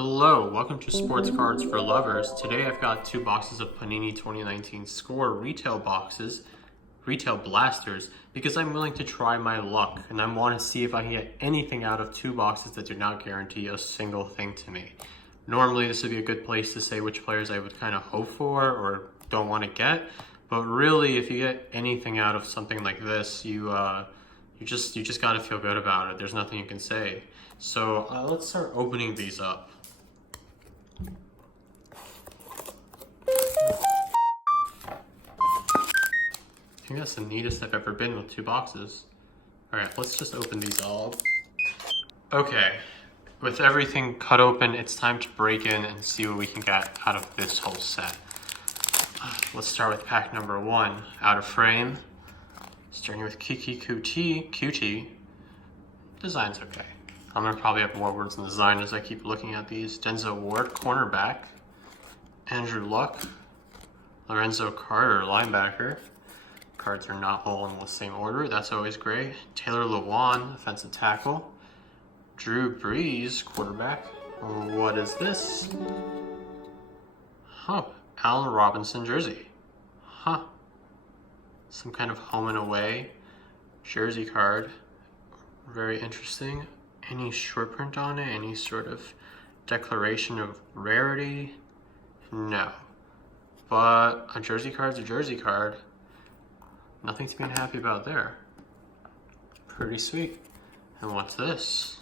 Hello, welcome to Sports Cards for Lovers. Today I've got 2 boxes of Panini 2019 Score retail boxes, retail blasters, because I'm willing to try my luck and I want to see if I can get anything out of 2 boxes that do not guarantee a single thing to me. Normally this would be a good place to say which players I would kind of hope for or don't want to get, but really if you get anything out of something like this, you just got to feel good about it. There's nothing you can say. So let's start opening these up. I think that's the neatest I've ever been with 2 boxes. Alright, let's just open these all up. Okay, with everything cut open, it's time to break in and see what we can get out of this whole set. Let's start with pack number 1, out of frame. Starting with Kiki QT. Design's okay. I'm gonna probably have more words in the design as I keep looking at these. Denzel Ward, cornerback. Andrew Luck. Lorenzo Carter, linebacker. Cards are not all in the same order. That's always great. Taylor Lewan, offensive tackle. Drew Brees, quarterback. What is this? Huh. Allen Robinson jersey. Huh. Some kind of home and away jersey card. Very interesting. Any short print on it? Any sort of declaration of rarity? No. But a jersey card's a jersey card. Nothing to be unhappy about there. Pretty sweet. And what's this?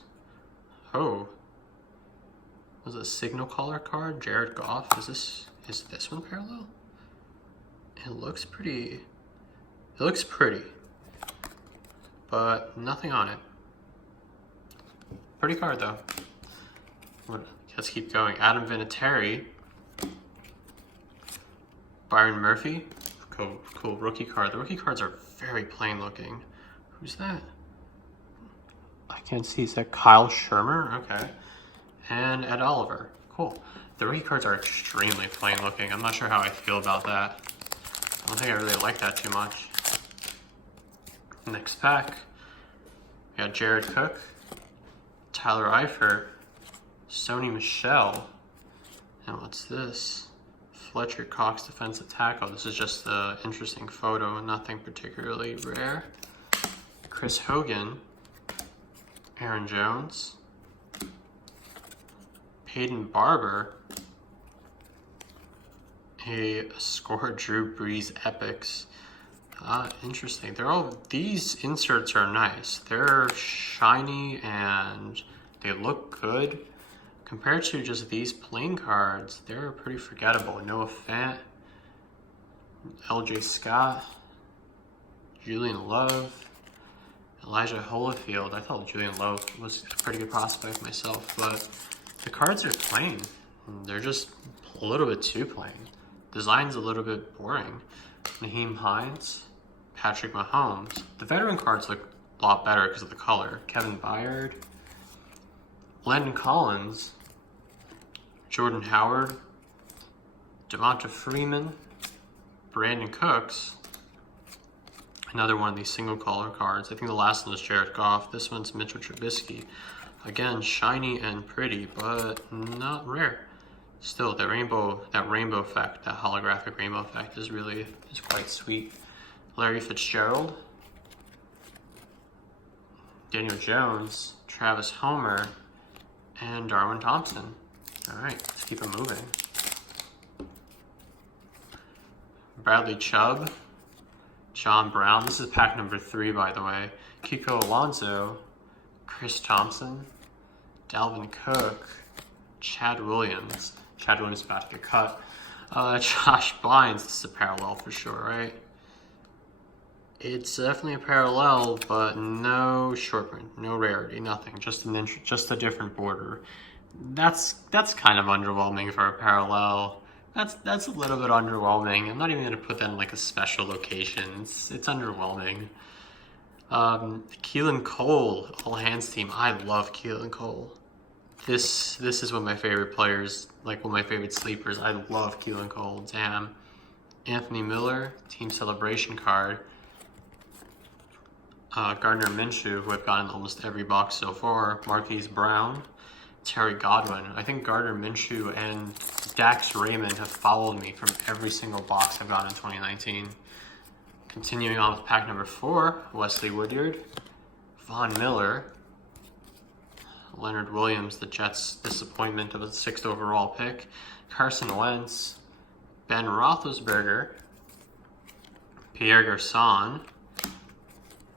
Oh. Was it a signal caller card? Jared Goff? Is this one parallel? It looks pretty. But nothing on it. Pretty card though. Let's keep going. Adam Vinatieri. Byron Murphy. Cool rookie card. The rookie cards are very plain looking. Who's that? I can't see. Is that Kyle Shermer? Okay. And Ed Oliver. Cool. The rookie cards are extremely plain looking. I'm not sure how I feel about that. I don't think I really like that too much. Next pack. We got Jared Cook. Tyler Eifert. Sony Michel. And what's this? Fletcher Cox, defensive tackle. This is just an interesting photo, nothing particularly rare. Chris Hogan, Aaron Jones, Peyton Barber, a Score Drew Brees Epics. Interesting. These inserts are nice. They're shiny and they look good. Compared to just these plain cards, they're pretty forgettable. Noah Fant, LJ Scott, Julian Love, Elijah Holyfield. I thought Julian Love was a pretty good prospect myself, but the cards are plain. They're just a little bit too plain. Design's a little bit boring. Naheem Hines, Patrick Mahomes. The veteran cards look a lot better because of the color. Kevin Byard, Landon Collins, Jordan Howard, Devonta Freeman, Brandon Cooks, another one of these single color cards. I think the last one was Jared Goff. This one's Mitchell Trubisky. Again, shiny and pretty, but not rare. Still, that rainbow effect, that holographic rainbow effect is quite sweet. Larry Fitzgerald, Daniel Jones, Travis Homer, and Darwin Thompson. All right, let's keep it moving. Bradley Chubb, John Brown. This is pack number 3, by the way. Kiko Alonso, Chris Thompson, Dalvin Cook, Chad Williams. Chad Williams is about to get cut. Josh Bynes. This is a parallel for sure, right? It's definitely a parallel, but no short print, no rarity, nothing. Just a different border. That's kind of underwhelming for a parallel. That's a little bit underwhelming. I'm not even gonna put that in like a special location. It's underwhelming. Keelan Cole, all hands team. I love Keelan Cole. This is one of my favorite players, like one of my favorite sleepers. I love Keelan Cole. Damn. Anthony Miller, team celebration card. Gardner Minshew, who I've gotten almost every box so far. Marquise Brown, Terry Godwin. I think Gardner Minshew and Dax Raymond have followed me from every single box I've gotten in 2019. Continuing on with pack number 4, Wesley Woodyard, Von Miller, Leonard Williams, the Jets' disappointment of a 6th overall pick, Carson Wentz, Ben Roethlisberger, Pierre Garçon.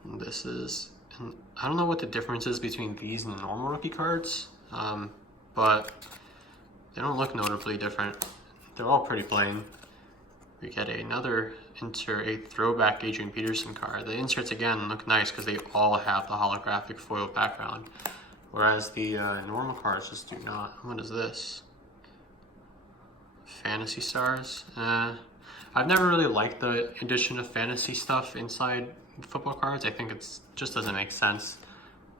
This is, I don't know what the difference is between these and the normal rookie cards, but they don't look notably different. They're all pretty plain. We get another insert, a throwback Adrian Peterson card. The inserts again look nice because they all have the holographic foil background, whereas the normal cards just do not. What is this? Fantasy Stars? I've never really liked the addition of fantasy stuff inside football cards. I think it's just doesn't make sense.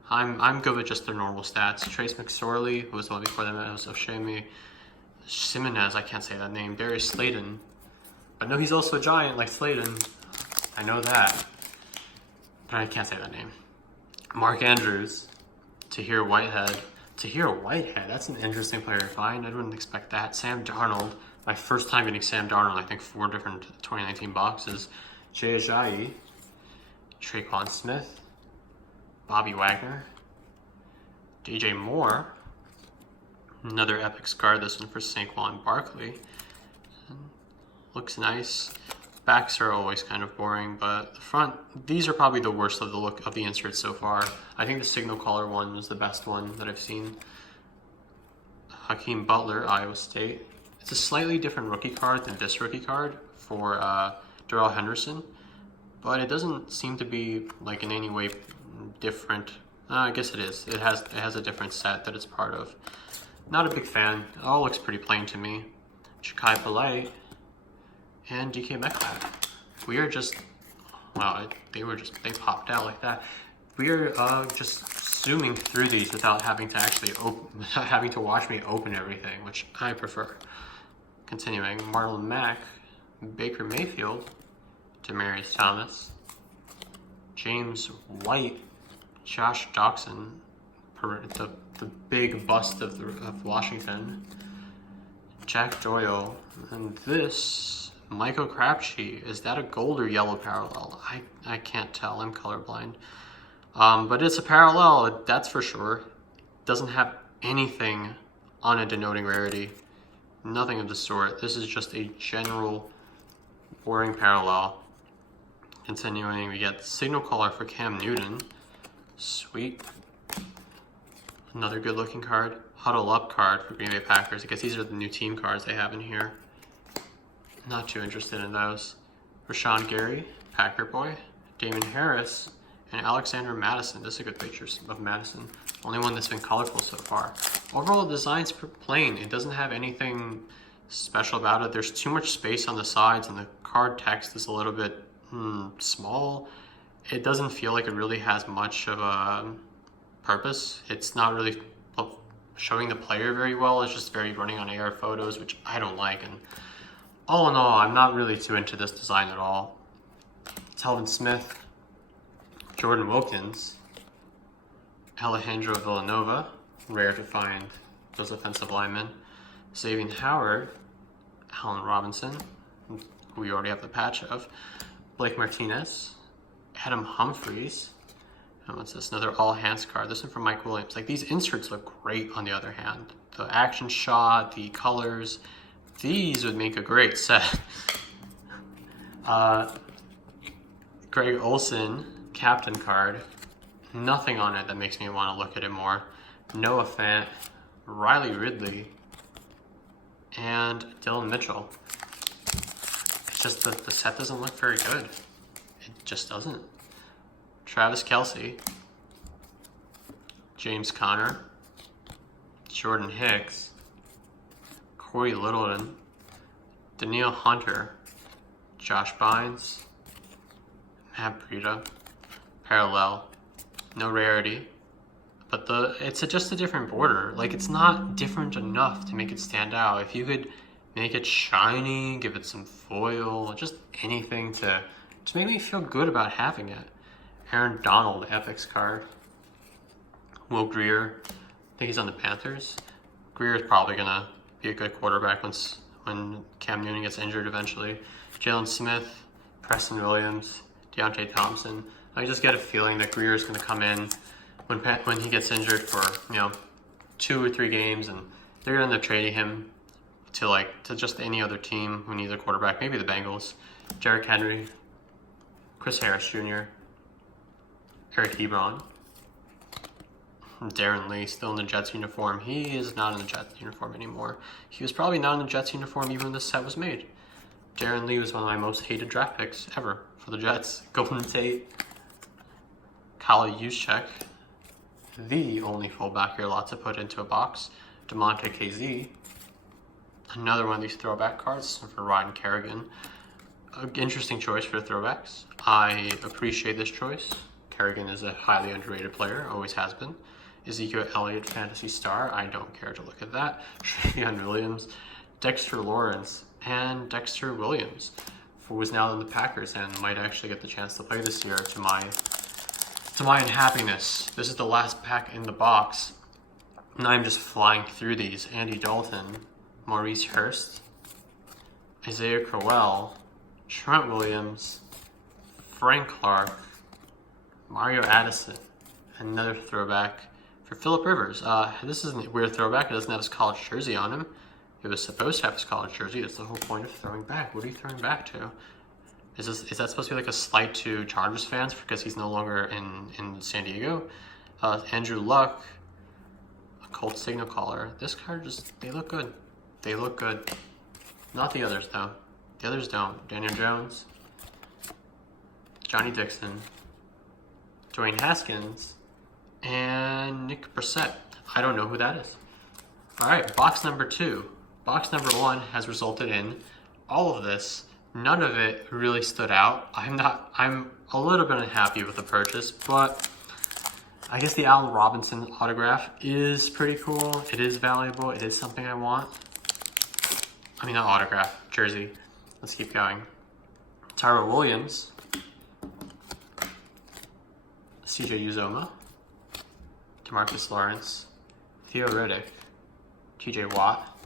I'm good with just their normal stats. Trace McSorley, who was the one before them, it was Oshemi Simonez, I can't say that name. Darius Slayton. I know he's also a giant like Slayton. I know that. But I can't say that name. Mark Andrews. Tahir Whitehead. Tahir Whitehead, that's an interesting player to find. I wouldn't expect that. Sam Darnold. My first time getting Sam Darnold, I think 4 different 2019 boxes. Jay Ajayi. Traquan Smith. Bobby Wagner. DJ Moore. Another Epics card, this one for Saquon Barkley. Looks nice. Backs are always kind of boring, but the front, these are probably the worst of the look of the inserts so far. I think the Signal Caller one was the best one that I've seen. Hakeem Butler, Iowa State. It's a slightly different rookie card than this rookie card for Darrell Henderson, but it doesn't seem to be like in any way different. I guess it is. It has a different set that it's part of. Not a big fan. It all looks pretty plain to me. Ja'Kai Polite and DK Metcalf. We are just, wow, they popped out like that. We are just zooming through these without having to actually without having to watch me open everything, which I prefer. Continuing, Marlon Mack, Baker Mayfield, Demaryius Thomas, James White, Josh Doxson, the big bust of Washington, Jack Doyle, and this Michael Crabtree. Is that a gold or yellow parallel? I can't tell. I'm colorblind. But it's a parallel, that's for sure. Doesn't have anything on it denoting rarity. Nothing of the sort. This is just a general boring parallel. Continuing, we get Signal Caller for Cam Newton. Sweet. Another good looking card. Huddle Up card for Green Bay Packers. I guess these are the new team cards they have in here. Not too interested in those. Rashawn Gary, Packer Boy. Damon Harris, and Alexander Madison. This is a good picture of Madison. Only one that's been colorful so far. Overall, the design's plain. It doesn't have anything special about it. There's too much space on the sides, and the card text is a little bit small. It doesn't feel like it really has much of a purpose. It's not really showing the player very well. It's just very running on AR photos, which I don't like. And all in all, I'm not really too into this design at all. Telvin Smith, Jordan Wilkins, Alejandro Villanova, rare to find those offensive linemen, Xavier Howard, Allen Robinson, who we already have the patch of, Blake Martinez, Adam Humphries, and what's this? Another all hands card. This one from Mike Williams. Like, these inserts look great on the other hand. The action shot, the colors, these would make a great set. Greg Olson, captain card. Nothing on it that makes me want to look at it more. Noah Fant, Riley Ridley, and Dylan Mitchell. It's just the set doesn't look very good. It just doesn't. Travis Kelce, James Conner, Jordan Hicks, Corey Littleton, Danielle Hunter, Josh Bynes, Matt Breida, parallel, no rarity, but it's just a different border. Like, it's not different enough to make it stand out. If you could make it shiny, give it some foil, just anything to make me feel good about having it. Aaron Donald, Epics card. Will Greer, think he's on the Panthers. Greer is probably gonna be a good quarterback when Cam Newton gets injured eventually. Jalen Smith, Preston Williams, Deontay Thompson. I just get a feeling that Greer is gonna come in when he gets injured for 2 or 3 games, and they're gonna end up trading him to just any other team who needs a quarterback. Maybe the Bengals. Derrick Henry, Chris Harris Jr., Eric Ebron, Darren Lee still in the Jets uniform. He is not in the Jets uniform anymore. He was probably not in the Jets uniform even when this set was made. Darren Lee was one of my most hated draft picks ever for the Jets. Golden Tate, Kyle Juszczyk, the only fullback you're allowed to put into a box, DeMonte KZ. Another one of these throwback cards for Ryan Kerrigan. An interesting choice for throwbacks. I appreciate this choice. Kerrigan is a highly underrated player, always has been. Ezekiel Elliott, Fantasy Star. I don't care to look at that. Trevion Williams, Dexter Lawrence, and Dexter Williams, who is now in the Packers and might actually get the chance to play this year to my unhappiness. This is the last pack in the box, and I'm just flying through these. Andy Dalton, Maurice Hurst, Isaiah Crowell, Trent Williams, Frank Clark, Mario Addison, another throwback for Phillip Rivers. This is a weird throwback. It doesn't have his college jersey on him. It was supposed to have his college jersey. That's the whole point of throwing back. What are you throwing back to? Is that supposed to be like a slight to Chargers fans because he's no longer in San Diego? Andrew Luck, a Colts signal caller. This card they look good. They look good. Not the others though. The others don't. Daniel Jones, Johnny Dixon, Dwayne Haskins, and Nick Brissett. I don't know who that is. All right, box number 2. Box number 1 has resulted in all of this. None of it really stood out. I'm a little bit unhappy with the purchase, but I guess the Allen Robinson autograph is pretty cool. It is valuable. It is something I want. I mean, not autograph, jersey. Let's keep going. Tyrell Williams, CJ Uzoma, DeMarcus Lawrence, Theo Riddick, TJ Watt,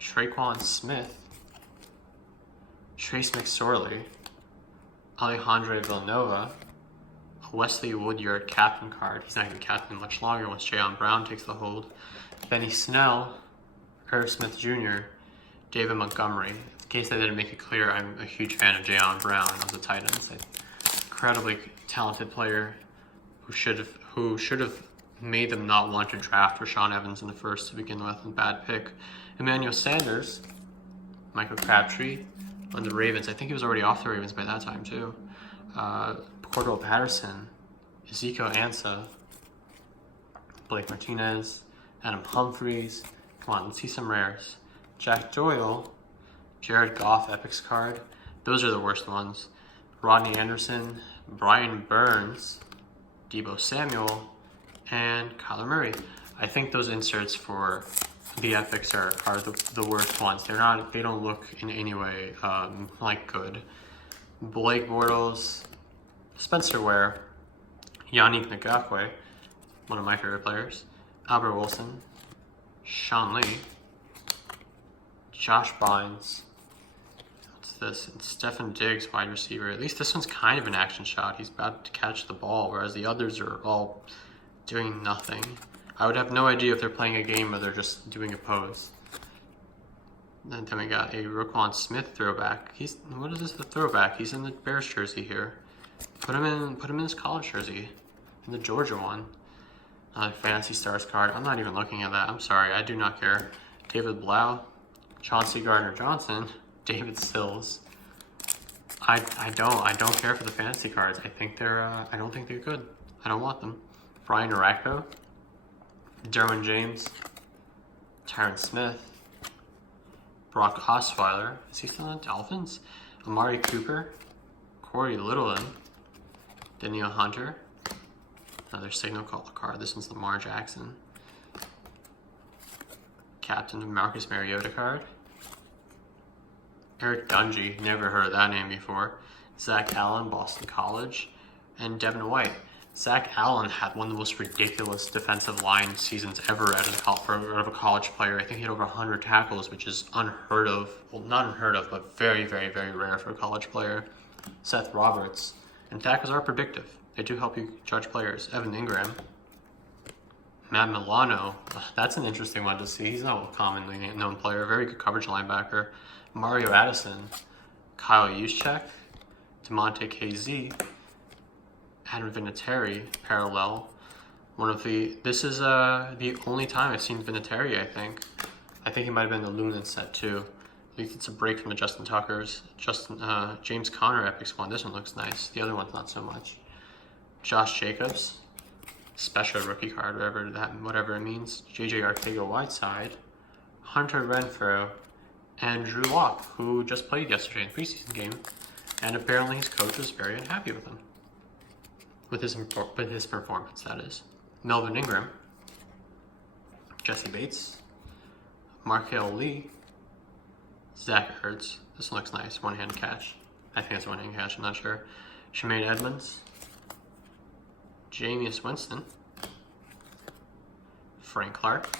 Traquan Smith, Trace McSorley, Alejandro Villanova, a Wesley Woodyard captain card. He's not going to be captain much longer once Jayon Brown takes the hold. Benny Snell, Irv Smith Jr., David Montgomery. In case I didn't make it clear, I'm a huge fan of Jayon Brown of the Titans. An incredibly talented player who should have made them not want to draft Rashaan Evans in the first to begin with, and bad pick. Emmanuel Sanders, Michael Crabtree on the Ravens. I think he was already off the Ravens by that time too. Cordell Patterson, Ezekiel Ansah, Blake Martinez, Adam Humphries. Come on, let's see some rares. Jack Doyle, Jared Goff Epics card. Those are the worst ones. Rodney Anderson, Brian Burns, Deebo Samuel, and Kyler Murray. I think those inserts for the Epics are the worst ones. They don't look in any way like good. Blake Bortles, Spencer Ware, Yannick Ngakoue, one of my favorite players, Albert Wilson, Sean Lee, Josh Bynes. What's this? It's Stefan Diggs, wide receiver. At least this one's kind of an action shot. He's about to catch the ball, whereas the others are all doing nothing. I would have no idea if they're playing a game or they're just doing a pose. And then we got a Roquan Smith throwback. What is this? The throwback? He's in the Bears jersey here. Put him in his college jersey, in the Georgia one. Fantasy Stars card. I'm not even looking at that. I'm sorry. I do not care. David Blau, Chauncey Gardner-Johnson, David Sills. I don't care for the fantasy cards. I don't think they're good. I don't want them. Brian Aracco, Derwin James, Tyron Smith, Brock Osweiler. Is he still on the Dolphins? Amari Cooper, Corey Littleton, Danielle Hunter. Another signal caller card. This one's Lamar Jackson. Captain of Marcus Mariota card. Eric Dungy, never heard of that name before. Zach Allen, Boston College. And Devin White. Zach Allen had one of the most ridiculous defensive line seasons ever out of a college player. I think he had over 100 tackles, which is unheard of. Well, not unheard of, but very, very, very rare for a college player. Seth Roberts. And tackles are predictive. They do help you judge players. Evan Ingram. Matt Milano. That's an interesting one to see. He's not a commonly known player. Very good coverage linebacker. Mario Addison. Kyle Juszczyk. DeMonte KZ. Adam Vinatieri parallel. This is the only time I've seen Vinatieri, I think. I think he might have been the Lunan set too. At least it's a break from the Justin Tuckers. James Conner Epics one. This one looks nice. The other one's not so much. Josh Jacobs. Special rookie card, whatever it means. JJ Arcega-Whiteside. Hunter Renfrow. And Drew Lock, who just played yesterday in the preseason game. And apparently his coach was very unhappy with him. With his performance, that is. Melvin Ingram, Jesse Bates, Markel Lee, Zach Ertz. This one looks nice, one-hand catch. I think it's a one-hand catch, I'm not sure. Shemaine Edmonds, Jameis Winston, Frank Clark,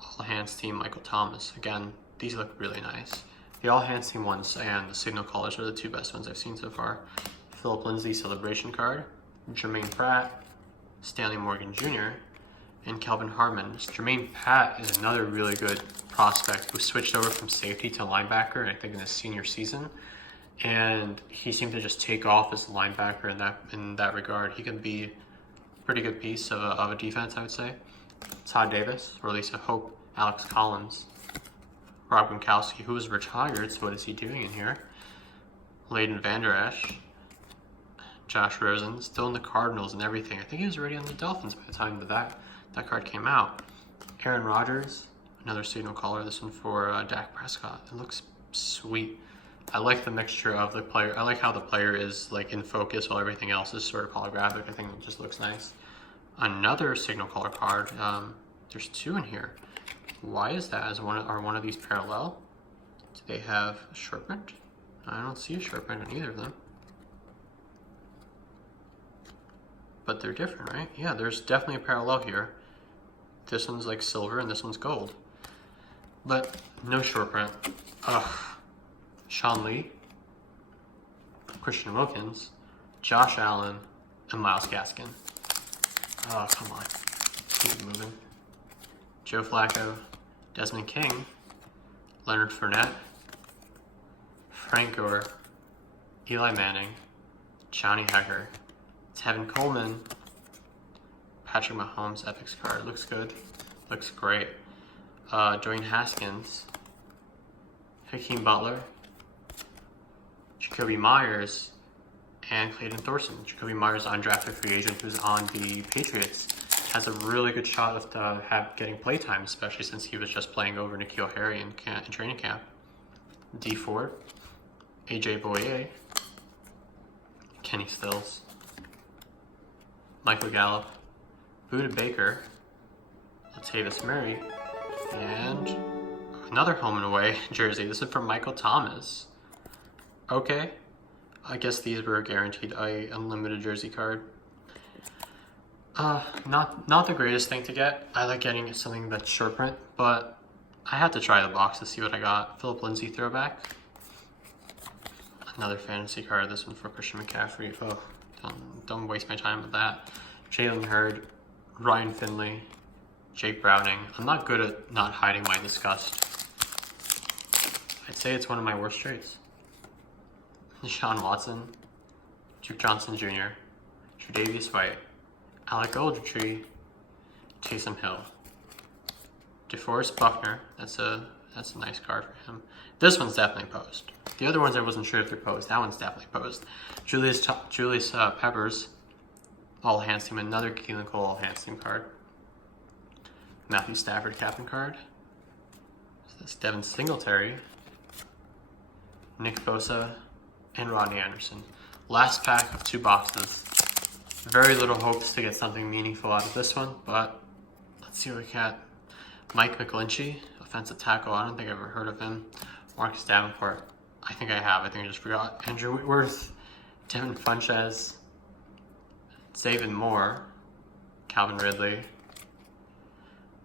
All Hands Team Michael Thomas. Again, these look really nice. The All Hands Team ones and the Signal Callers are the two best ones I've seen so far. Philip Lindsay celebration card, Jermaine Pratt, Stanley Morgan Jr., and Kelvin Harmon. Jermaine Pratt is another really good prospect who switched over from safety to linebacker, I think in his senior season, and he seemed to just take off as a linebacker in that regard. He could be a pretty good piece of a defense, I would say. Todd Davis, or at least I hope Alex Collins, Rob Gronkowski, who was retired, so what is he doing in here? Leighton Vander Esch, Josh Rosen, still in the Cardinals and everything. I think he was already on the Dolphins by the time that card came out. Aaron Rodgers, another Signal Caller. This one for Dak Prescott. It looks sweet. I like the mixture of the player. I like how the player is like in focus while everything else is sort of holographic. I think it just looks nice. Another Signal Caller card. There's two in here. Why is that? Are one of these parallel? Do they have a short print? I don't see a short print on either of them. But they're different, right? Yeah, there's definitely a parallel here. This one's like silver and this one's gold. But no short print. Sean Lee, Christian Wilkins, Josh Allen, and Myles Gaskin. Oh, come on. Keep it moving. Joe Flacco, Desmond King, Leonard Fournette, Frank Gore, Eli Manning, Johnny Hecker, Tevin Coleman, Patrick Mahomes Epics card. Looks good. Looks great. Dwayne Haskins, Hakeem Butler, Jacoby Myers, and Clayton Thorson. Jacoby Myers, undrafted free agent who's on the Patriots, has a really good shot of getting play time, especially since he was just playing over N'Keal Harry in training camp. D Ford, AJ Boye, Kenny Stills, Michael Gallup, Buda Baker, Latavius Murray, and another home and away jersey. This is from Michael Thomas. Okay, I guess these were guaranteed a unlimited jersey card. Not the greatest thing to get. I like getting something that's short print, but I had to try the box to see what I got. Philip Lindsay throwback. Another fantasy card. This one for Christian McCaffrey. Oh, don't waste my time with that. Jalen Hurd, Ryan Finley, Jake Browning. I'm not good at not hiding my disgust. I'd say it's one of my worst traits. Deshaun Watson, Duke Johnson Jr., Tre'Davious White, Alec Ogletree, Taysom Hill, DeForest Buckner. That's a nice card for him. This one's definitely posed. The other ones I wasn't sure if they're posed. That one's definitely posed. Julius Peppers, All Hands Team. Another Keelan Cole All Hands Team card. Matthew Stafford captain card. That's Devin Singletary, Nick Bosa, and Rodney Anderson. Last pack of 2 boxes. Very little hopes to get something meaningful out of this one, but let's see what we got. Mike McGlinchey, offensive tackle. I don't think I've ever heard of him. Marcus Davenport. I think I have. I think I just forgot. Andrew Whitworth, Devin Funchess, Zaven Moore, Calvin Ridley,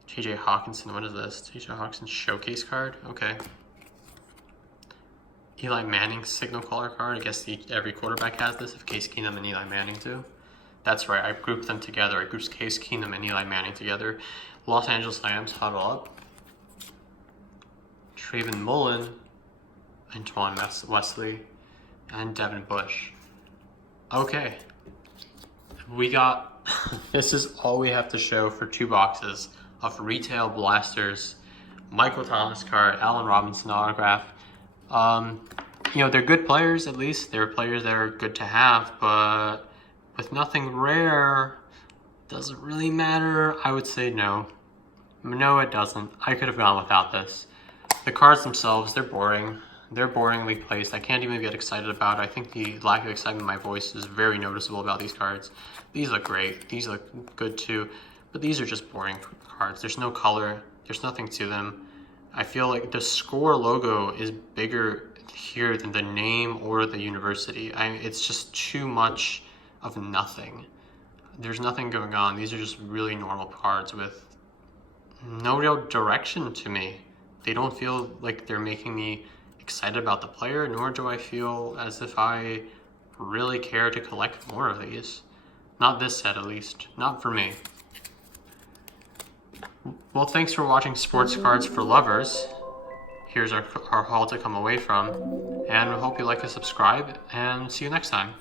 T.J. Hawkinson. What is this? T.J. Hawkinson showcase card? Okay. Eli Manning signal caller card. I guess every quarterback has this, if Case Keenum and Eli Manning do. That's right, I grouped them together. I grouped Case Keenum and Eli Manning together. Los Angeles Rams huddle up. Trayvon Mullen, Antoine Wesley, and Devin Bush. Okay. We got, this is all we have to show for 2 boxes of retail blasters. Michael Thomas card, Allen Robinson autograph. They're good players, at least. They're players that are good to have, but with nothing rare, does it really matter? I would say no. No, it doesn't. I could have gone without this. The cards themselves, they're boring. They're boringly placed. I can't even get excited about it. I think the lack of excitement in my voice is very noticeable about these cards. These look great. These look good too. But these are just boring cards. There's no color. There's nothing to them. I feel like the Score logo is bigger here than the name or the university. It's just too much of nothing. There's nothing going on. These are just really normal cards with no real direction to me. They don't feel like they're making me excited about the player, nor do I feel as if I really care to collect more of these. Not this set, at least. Not for me. Well, thanks for watching Sports Cards for Lovers. Here's our haul to come away from. And we hope you like and subscribe, and see you next time.